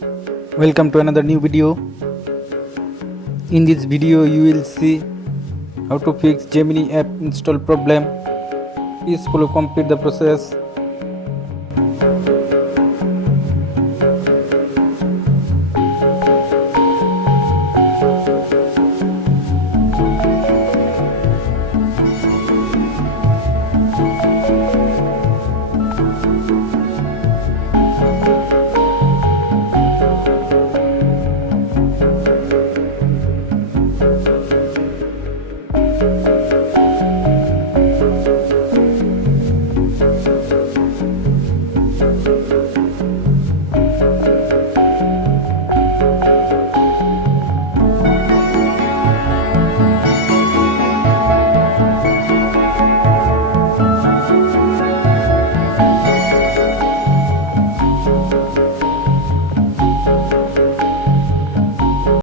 Welcome to another new video. In this video you will see how to fix Gemini app install problem. Please follow complete the process.